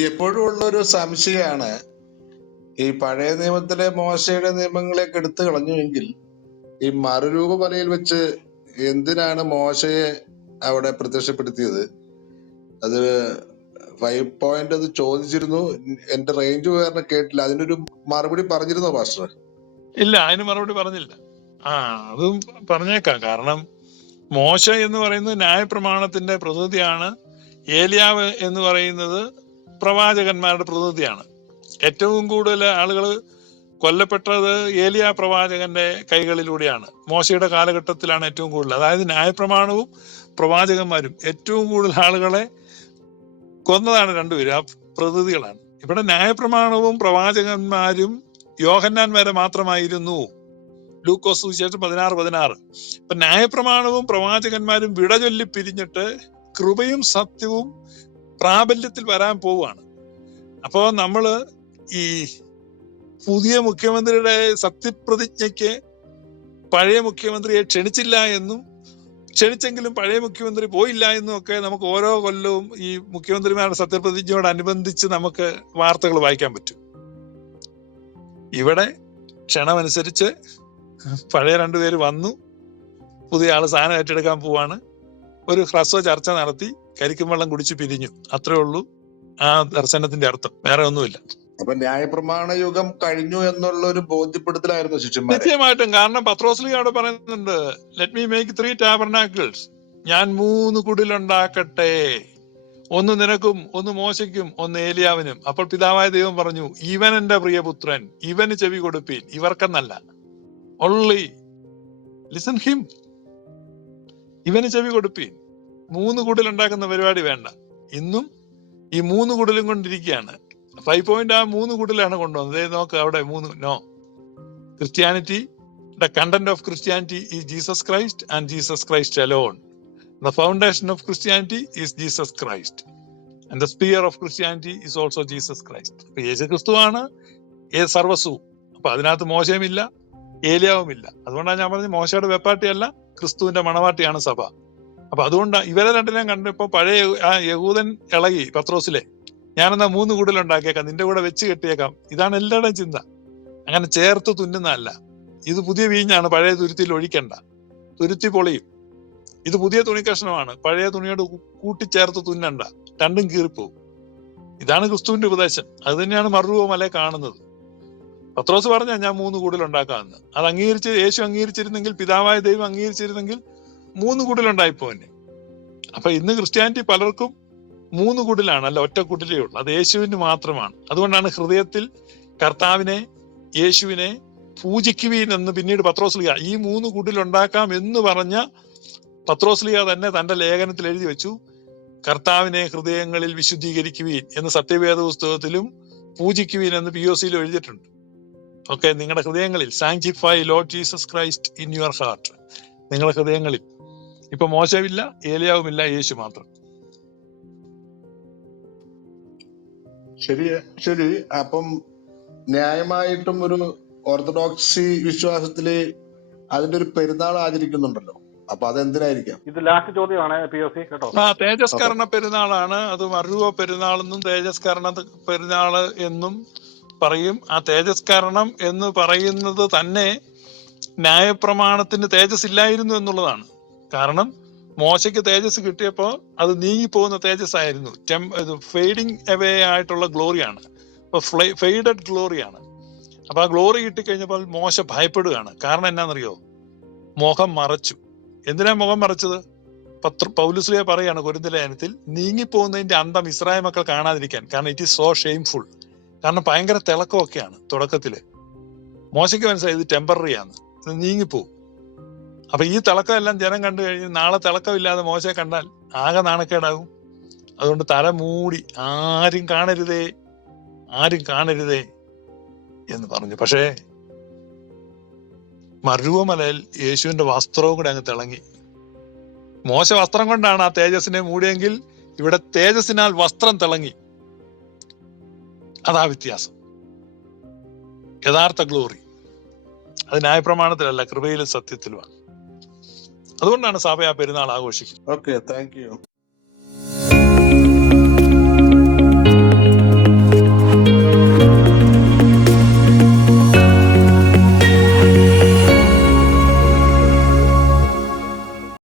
എപ്പോഴും ഉള്ള ഒരു സംശയമാണ് ഈ പഴയ നിയമത്തിലെ മോശയുടെ നിയമങ്ങളെയൊക്കെ എടുത്തു കളഞ്ഞുവെങ്കിൽ ഈ മറുരൂപ പലയിൽ വെച്ച് എന്തിനാണ് മോശയെ അവിടെ പ്രത്യക്ഷപ്പെടുത്തിയത്? അത് ഫൈവ് പോയിന്റ് അത് ചോദിച്ചിരുന്നു. എന്റെ റേഞ്ച് വേറെ കേട്ടില്ല. അതിനൊരു മറുപടി പറഞ്ഞിരുന്നോ പാസ്റ്റർ ഇല്ല അതിന് മറുപടി പറഞ്ഞില്ല. ആ അതും പറഞ്ഞേക്കാം. കാരണം മോശ എന്ന് പറയുന്നത് ന്യായപ്രമാണത്തിന്റെ പ്രതിനിധിയാണ്. ഏലിയാവ് എന്ന് പറയുന്നത് പ്രവാചകന്മാരുടെ പ്രതിനിധിയാണ്. ഏറ്റവും കൂടുതൽ ആളുകൾ കൊല്ലപ്പെട്ടത് ഏലിയ പ്രവാചകന്റെ കൈകളിലൂടെയാണ്. മോശയുടെ കാലഘട്ടത്തിലാണ് ഏറ്റവും കൂടുതൽ. അതായത് ന്യായപ്രമാണവും പ്രവാചകന്മാരും ഏറ്റവും കൂടുതൽ ആളുകളെ കൊന്നതാണ് രണ്ടുപേരും. ആ പ്രതിനിധികളാണ്. ഇവിടെ ന്യായപ്രമാണവും പ്രവാചകന്മാരും യോഹന്നാൻ വരെ മാത്രമായിരുന്നു. ലൂക്കോസ് സുവിശേഷം പതിനാറ് പതിനാറ്. ഇപ്പൊ ന്യായപ്രമാണവും പ്രവാചകന്മാരും വിട ചൊല്ലി പിരിഞ്ഞിട്ട് കൃപയും സത്യവും പ്രാബല്യത്തിൽ വരാൻ പോവുകയാണ്. അപ്പോ നമ്മൾ ഈ പുതിയ മുഖ്യമന്ത്രിയുടെ സത്യപ്രതിജ്ഞയ്ക്ക് പഴയ മുഖ്യമന്ത്രിയെ ക്ഷണിച്ചില്ല എന്നും ക്ഷണിച്ചെങ്കിലും പഴയ മുഖ്യമന്ത്രി പോയില്ല എന്നും ഒക്കെ നമുക്ക് ഓരോ കൊല്ലവും ഈ മുഖ്യമന്ത്രിമാരുടെ സത്യപ്രതിജ്ഞയോടനുബന്ധിച്ച് നമുക്ക് വാർത്തകൾ വായിക്കാൻ പറ്റും. ഇവിടെ ക്ഷണമനുസരിച്ച് പഴയ രണ്ടുപേര് വന്നു പുതിയ ആൾ സാധനം ഏറ്റെടുക്കാൻ പോവാണ്. ഒരു ഹ്രസ്വ ചർച്ച നടത്തി കരിക്കും വെള്ളം കുടിച്ച് പിരിഞ്ഞു. അത്രേ ഉള്ളൂ. ആ ദർശനത്തിന്റെ അർത്ഥം. വേറെ ഒന്നുമില്ല. അപ്പൊ ന്യായപ്രമാണ യുഗം കഴിഞ്ഞു എന്നുള്ള ഒരു ബോധ്യപ്പെടുത്തലായിരുന്നു ശിഷ്യന്മാരെ. നിശ്ചയമായിട്ടും കാരണം പത്രോസ്ലി അവിടെ പറയുന്നുണ്ട് let me make three tabernacles ഞാൻ മൂന്ന് കുടിലുണ്ടാക്കട്ടെ. ഒന്ന് നിനക്കും ഒന്ന് മോശയ്ക്കും ഒന്ന് ഏലിയാവിനും. അപ്പോൾ പിതാവായ ദൈവം പറഞ്ഞു ഇവൻ എന്റെ പ്രിയപുത്രൻ. ഇവന് ചെവി കൊടുപ്പീൻ. ഇവർക്കെന്നല്ല. ഓൺലി ലിസൺ ഹിം ഇവന് ചെവി കൊടുപ്പീൻ. മൂന്ന് കുടിലുണ്ടാക്കുന്ന പരിപാടി വേണ്ട. ഇന്നും ഈ മൂന്ന് കൂടുതലും കൊണ്ടിരിക്കുകയാണ്. ഫൈവ് പോയിന്റ് ആ മൂന്ന് കൂടുതലാണ് കൊണ്ടുവന്നത്. നോക്ക് അവിടെ മൂന്ന് no. Christianity the content of Christianity is Jesus Christ and Jesus Christ alone the foundation of Christianity is Jesus Christ and the spear of Christianity is also Jesus Christ അപ്പൊ യേശു ക്രിസ്തുവാണ് ഏ സർവസു അപ്പൊ അതിനകത്ത് മോശമില്ല ഏലിയാവുമില്ല. അതുകൊണ്ടാണ് ഞാൻ പറഞ്ഞത് മോശയുടെ വെപ്പാട്ടിയല്ല ക്രിസ്തുവിന്റെ മണവാട്ടിയാണ് സഭ. അപ്പൊ അതുകൊണ്ട് ഇവരെ രണ്ടിനെയും കണ്ടപ്പോ പഴയ ആ യഹൂദൻ ഇളകി പത്രോസിലെ ഞാനെന്നാ മൂന്ന് കൂടുതലുണ്ടാക്കിയേക്കാം നിന്റെ കൂടെ വെച്ച് കെട്ടിയേക്കാം. ഇതാണ് എല്ലാവരുടെയും ചിന്ത. അങ്ങനെ ചേർത്ത് തുന്നുന്നതല്ല. ഇത് പുതിയ വീഞ്ഞാണ് പഴയ തുരുത്തിയിൽ ഒഴിക്കണ്ട. തുരുത്തി പൊളിയും. ഇത് പുതിയ തുണി കഷ്ണമാണ് പഴയ തുണിയോട് കൂട്ടി കൂട്ടിച്ചേർത്ത് തുന്നണ്ട. രണ്ടും കീറിപ്പോവും. ഇതാണ് ക്രിസ്തുവിന്റെ ഉപദേശം. അത് തന്നെയാണ് മറുരൂപമല കാണുന്നത്. പത്രോസ് പറഞ്ഞ ഞാൻ മൂന്ന് കൂടുതലുണ്ടാക്കാമെന്ന് അത് അംഗീകരിച്ച് യേശു അംഗീകരിച്ചിരുന്നെങ്കിൽ പിതാവായ ദൈവം അംഗീകരിച്ചിരുന്നെങ്കിൽ മൂന്ന് കൂടുതലുണ്ടായിപ്പോന്നെ അപ്പൊ ഇന്ന് ക്രിസ്ത്യാനിറ്റി പലർക്കും മൂന്ന് കുടിലാണ് അല്ല ഒറ്റ കൂട്ടിലേ ഉള്ളൂ. അത് യേശുവിന് മാത്രമാണ്. അതുകൊണ്ടാണ് ഹൃദയത്തിൽ കർത്താവിനെ യേശുവിനെ പൂജിക്കുവീൻ എന്ന് പിന്നീട് പത്രോസ്ലിയ ഈ മൂന്ന് കൂട്ടിലുണ്ടാക്കാം എന്ന് പറഞ്ഞ പത്രോസ്ലിയ തന്നെ തന്റെ ലേഖനത്തിൽ എഴുതി വെച്ചു. കർത്താവിനെ ഹൃദയങ്ങളിൽ വിശുദ്ധീകരിക്കുവീൻ എന്ന് സത്യവേദ പുസ്തകത്തിലും പൂജിക്കുവീൻ എന്ന് പി ഒ സിയിലും എഴുതിയിട്ടുണ്ട്. ഓക്കെ നിങ്ങളുടെ ഹൃദയങ്ങളിൽ sanctify Lord Jesus Christ in your heart നിങ്ങളുടെ ഹൃദയങ്ങളിൽ ഇപ്പൊ മോശമില്ല ഏലിയാവുമില്ല യേശു മാത്രം. ശരി ശരി. അപ്പം ന്യായമായിട്ടും ഒരു ഓർത്തഡോക്സി വിശ്വാസത്തിൽ അതിന്റെ ഒരു പെരുന്നാൾ ആചരിക്കുന്നുണ്ടല്ലോ. അപ്പൊ അതെന്തിനായിരിക്കാം? ഇത് ലാസ്റ്റ് ചോദ്യമാണ് പി ഒ സി കേട്ടോ. ആ തേജസ്കരണ പെരുന്നാളാണ്. അത് മരുവ പെരുന്നാളെന്നും തേജസ്കരണ പെരുന്നാൾ എന്നും പറയും. ആ തേജസ്കരണം എന്ന് പറയുന്നത് തന്നെ ന്യായപ്രമാണത്തിന് തേജസ് ഇല്ലായിരുന്നു എന്നുള്ളതാണ്. കാരണം മോശയ്ക്ക് തേജസ് കിട്ടിയപ്പോ അത് നീങ്ങിപ്പോകുന്ന തേജസ് ആയിരുന്നു ടെം ഫെയ്ഡിങ് അവേ ആയിട്ടുള്ള ഗ്ലോറിയാണ് അപ്പൊ ഫെയ്ഡഡ് ഗ്ലോറിയാണ് അപ്പൊ ആ ഗ്ലോറി കിട്ടിക്കഴിഞ്ഞപ്പോൾ മോശ ഭയപ്പെടുകയാണ്. കാരണം എന്നാന്നറിയോ? മുഖം മറച്ചു. എന്തിനാ മുഖം മറച്ചത്? പത്ര പൗലുസ്ലിയ പറയാണ് കുരുന്തലേനത്തിൽ നീങ്ങിപ്പോകുന്നതിന്റെ അന്തം ഇസ്രായേൽ മക്കൾ കാണാതിരിക്കാൻ. കാരണം ഇറ്റ് ഈസ് സോ ഷെയിംഫുൾ കാരണം ഭയങ്കര തിളക്കമൊക്കെയാണ് തുടക്കത്തിൽ. മോശയ്ക്ക് മനസ്സിലായി ഇത് ടെമ്പററി ആണ്. നീങ്ങിപ്പോവും അപ്പൊ ഈ തിളക്കമെല്ലാം ജനം കണ്ടു കഴിഞ്ഞ് നാളെ തിളക്കമില്ലാതെ മോശം കണ്ടാൽ ആകെ നാണക്കേടാകും. അതുകൊണ്ട് തല മൂടി ആരും കാണരുതേ ആരും എന്ന് പറഞ്ഞു. പക്ഷേ മരുവമലയിൽ യേശുവിന്റെ വസ്ത്രവും കൂടെ അങ്ങ് തിളങ്ങി. മോശ വസ്ത്രം കൊണ്ടാണ് ആ തേജസ്സിനെ മൂടിയെങ്കിൽ ഇവിടെ തേജസ്സിനാൽ വസ്ത്രം തിളങ്ങി. അതാ വ്യത്യാസം. യഥാർത്ഥ ഗ്ലോറി. അത് ന്യായപ്രമാണത്തിലല്ല കൃപയിലും സത്യത്തിലുമാണ്. അതുകൊണ്ടാണ് സഭ ആ പെരുന്നാൾ ആഘോഷിക്കുന്നത്. Okay thank you